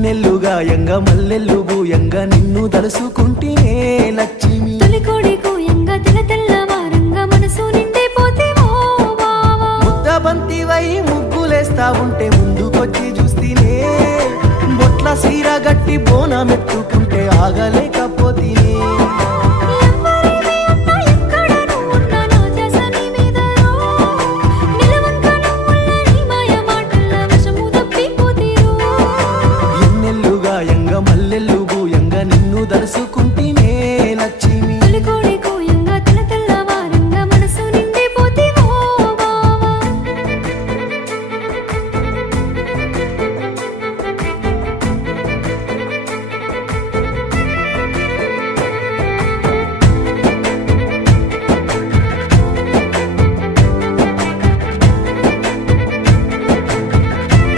వెన్నెల్లుగా ఎంగ మల్లెల్లు బూయంగ నిన్ను తలుసుకుంటేనే లక్ష్మి తొలికోడి కూయంగా తెల్ల తెల్లవారంగా మనసు నిండిపోతేవో బావా ముద్దబంతివై ముగ్గులేస్తా ఉంటే ముందుకొచ్చి చూస్తేనే బొట్ల సీర గట్టి బోనమెత్తుకుంటే ఆగలేకపోతేనే